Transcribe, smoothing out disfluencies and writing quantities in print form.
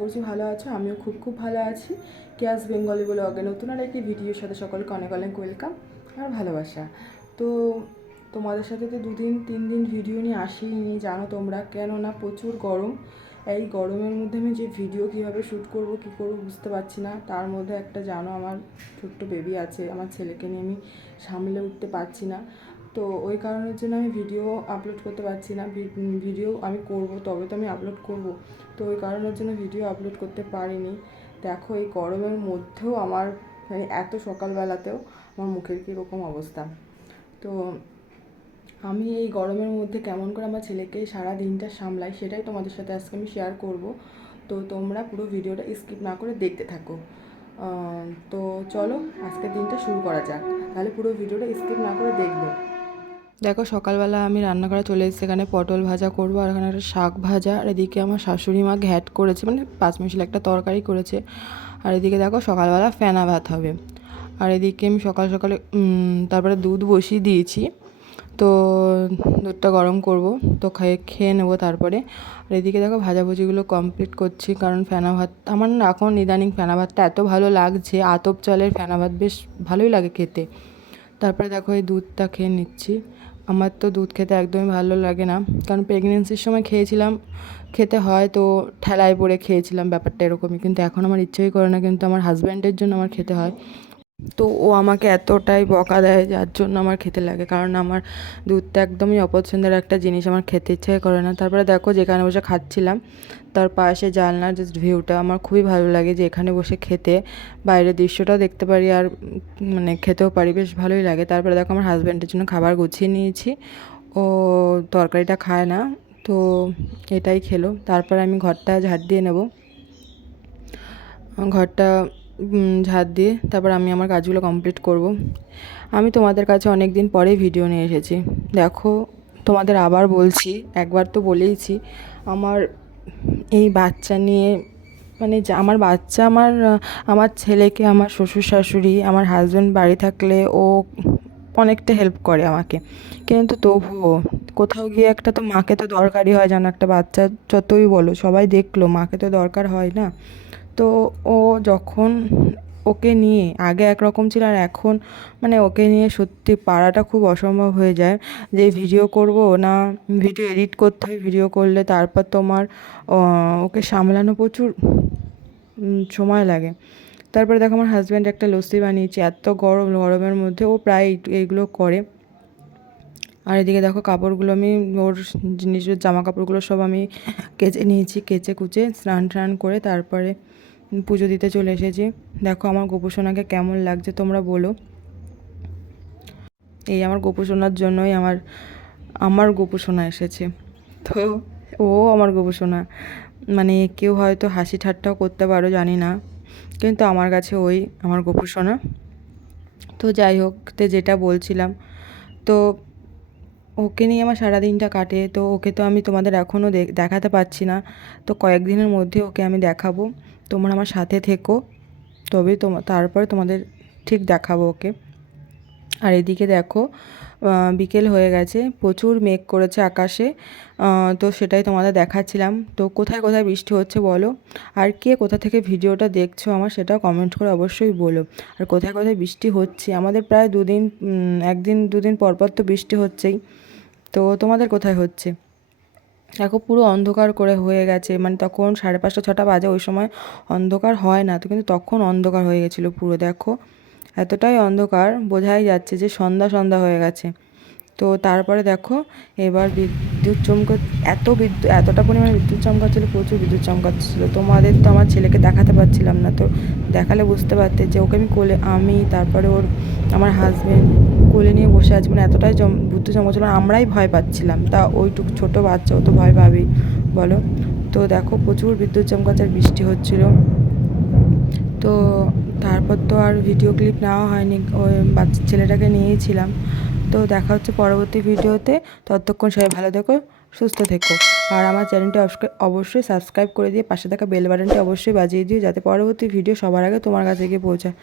করছি ভালো আছো। আমিও খুব খুব ভালো আছি। ক্যাশ বেঙ্গলি ব্লগে নতুন আর একটি ভিডিওর সাথে সকলকে অনেক অনেক ওয়েলকাম আর ভালোবাসা। তো তোমাদের সাথে তো 2-3 দিন ভিডিও নিয়ে আসিনি, জানো তোমরা, কেননা প্রচুর গরম। এই গরমের মধ্যে আমি যে ভিডিও কীভাবে শ্যুট করব কী করবো বুঝতে পারছি না। তার মধ্যে একটা জানো আমার ছোট্ট বেবি আছে, আমার ছেলেকে নিয়ে আমি সামলে উঠতে পারছি না। তো ওই কারণের জন্য আমি ভিডিও আপলোড করতে পারছি না। ভিডিও আমি করব তবে তো আমি আপলোড করব, তো ওই কারণের জন্য ভিডিও আপলোড করতে পারিনি। দেখো এই গরমের মধ্যেও আমার মানে এত সকালবেলাতেও আমার মুখের কীরকম অবস্থা। তো আমি এই গরমের মধ্যে কেমন করে আমার ছেলেকে সারা দিনটা সামলাই সেটাই তোমাদের সাথে আজকে আমি শেয়ার করব। তো তোমরা পুরো ভিডিওটা স্কিপ না করে দেখতে থাকো। তো চলো আজকের দিনটা শুরু করা যাক, তাহলে পুরো ভিডিওটা স্কিপ না করে দেখবে। দেখো সকালবেলা আমি রান্না করা চলে এসেছি, এখানে পটল ভাজা করবো আর এখানে একটা শাক ভাজা, আর এদিকে আমার শাশুড়ি মা ঘ্যাট করেছে, মানে পাঁচমিশালি একটা তরকারি করেছে। আর এদিকে দেখো সকালবেলা ফেনা ভাত হবে। আর এদিকে আমি সকাল সকালে তারপরে দুধ বসিয়ে দিয়েছি, তো দুধটা গরম করব, তো খেয়ে নেবো তারপরে। আর এদিকে দেখো ভাজাভুজিগুলো কমপ্লিট করছি, কারণ ফেনা ভাত আমার না এখন ইদানিং ফেনা ভাতটা এত ভালো লাগছে, আতপ চালের ফেনা ভাত বেশ ভালোই লাগে খেতে। তারপরে দেখো এই দুধটা খেয়ে নিচ্ছি। আমার তো দুধ খেতে একদমই ভালো লাগে না, কারণ প্রেগনেন্সির সময় খেয়েছিলাম, খেতে হয় তো ঠেলায় পড়ে খেয়েছিলাম, ব্যাপারটা এরকমই। কিন্তু এখন আমার ইচ্ছেই করে না, কিন্তু আমার হাজব্যান্ডের জন্য আমার খেতে হয়। তো ও আমাকে এতটাই বকা দেয় যার জন্য আমার খেতে লাগে, কারণ আমার দুধটা একদমই অপছন্দের একটা জিনিস, আমার খেতে ইচ্ছাই করে না। তারপরে দেখো যেখানে বসে খাচ্ছিলাম তার পাশে জানলার যে ভিউটা আমার খুবই ভালো লাগে, যে এখানে বসে খেতে বাইরের দৃশ্যটাও দেখতে পারি আর মানে খেতেও পারি, বেশ ভালোই লাগে। তারপরে দেখো আমার হাজব্যান্ডের জন্য খাবার গুছিয়ে নিয়েছি, ও তরকারিটা খায় না, তো এটাই খেলো। তারপরে আমি ঘরটা ঝাড় দিয়ে নেব, ঘরটা ঝাড় দিয়ে তারপর আমি আমার কাজগুলো কমপ্লিট করব। আমি তোমাদের কাছে অনেক দিন পরেই ভিডিও নিয়ে এসেছি। দেখো তোমাদের আবার বলছি, একবার তো বলেইছি, আমার এই বাচ্চা নিয়ে মানে আমার বাচ্চা আমার ছেলেকে আমার শ্বশুর শাশুড়ি আমার হাজব্যান্ড বাড়ি থাকলে ও অনেকটা হেল্প করে আমাকে, কিন্তু তবুও কোথাও গিয়ে একটা তো মাকে তো দরকারই হয়, জানো, একটা বাচ্চা যতই বলো সবাই দেখলো মাকে তো দরকার হয় না। তো ও যখন ওকে নিয়ে আগে একরকম ছিল আর এখন মানে ওকে নিয়ে সত্যি পারাটা খুব অসম্ভব হয়ে যায়, যে ভিডিও করব না ভিডিও এডিট করতে হয়, ভিডিও করলে তারপর তোমার ওকে সামলানো প্রচুর সময় লাগে। তারপরে দেখো আমার হাজব্যান্ড একটা লস্যি বানিয়েছে, এত গরমের মধ্যে ও প্রায় এইগুলো করে। আর এদিকে দেখো কাপড়গুলো আমি ওর নিজের জামা কাপড়গুলো সব আমি কেচে নিয়েছি, কেচে কুচে স্নান টান করে তারপরে পুজো দিতে চলে এসেছি। দেখো আমার গোপুসোনাকে কেমন লাগছে তোমরা বলো। এই আমার গোপুসোনার জন্যই আমার গোপুসোনা এসেছে। তো ও আমার গোপুসোনা, মানে কেউ হয়তো হাসি ঠাট্টাও করতে পারো জানি না, কিন্তু আমার কাছে ওই আমার গোপুসোনা। তো যাই হোক, তো যেটা বলছিলাম, তো ওকে নিয়ে আমার সারাদিনটা কাটে। তো ওকে তো আমি তোমাদের এখনও দেখাতে পারছি না, তো কয়েকদিনের মধ্যে ওকে আমি দেখাবো। তোমরা আমার সাথে থেকো, তবে তারপরে তোমাদের ঠিক দেখাবো ওকে। আর এদিকে দেখো বিকেল হয়ে গেছে, প্রচুর মেঘ করেছে আকাশে, তো সেটাই তোমাদের দেখাচ্ছিলাম। তো কোথায় কোথায় বৃষ্টি হচ্ছে বলো, আর কে কোথা থেকে ভিডিওটা দেখছো আমার সেটাও কমেন্ট করে অবশ্যই বলো। আর কোথায় কোথায় বৃষ্টি হচ্ছে, আমাদের প্রায় একদিন দুদিন পরপর তো বৃষ্টি হচ্ছেই। তো তোমাদের কোথায় হচ্ছে? দেখো পুরো অন্ধকার করে হয়ে গেছে, মানে তখন 5:30-6টা বাজে, ওই সময় অন্ধকার হয় না তো, কিন্তু তখন অন্ধকার হয়ে গেছিলো পুরো। দেখো এতটাই অন্ধকার, বোঝাই যাচ্ছে যে সন্ধ্যা সন্ধ্যা হয়ে গেছে। তো তারপরে দেখো এবার বিদ্যুৎ এতটা পরিমাণে বিদ্যুৎ চমকাচ্ছিলো, প্রচুর বিদ্যুৎ চমকাচ্ছিলো। তোমাদের তো আমার ছেলেকে দেখাতে পারছিলাম না, তো দেখালে বুঝতে পারতে যে ওকে আমি তারপরে আমার হাজব্যান্ড কোলে নিয়ে বসে আছি, মানে এতটাই বিদ্যুৎ চমকাচ্ছিলো, আমরাই ভয় পাচ্ছিলাম, তা ওইটুকু ছোটো বাচ্চা ও তো ভয় পাবেই বলো। তো দেখো প্রচুর বিদ্যুৎ চমকাচ্ছে আর বৃষ্টি হচ্ছিলো। তো তারপর তো আর ভিডিও ক্লিপ নেওয়া হয়নি, ওই বাচ্চা ছেলেটাকে নিয়েছিলাম। তো দেখা হচ্ছে পরবর্তী ভিডিওতে, ততক্ষণ সবাই ভালো থেকো, সুস্থ থেকো। আর আমার চ্যানেলটি অবশ্যই সাবস্ক্রাইব করে দিয়ে পাশে থাকা বেল বাটনটি অবশ্যই বাজিয়ে দিও, যাতে পরবর্তী ভিডিও সবার আগে তোমার কাছে গিয়ে পৌঁছায়।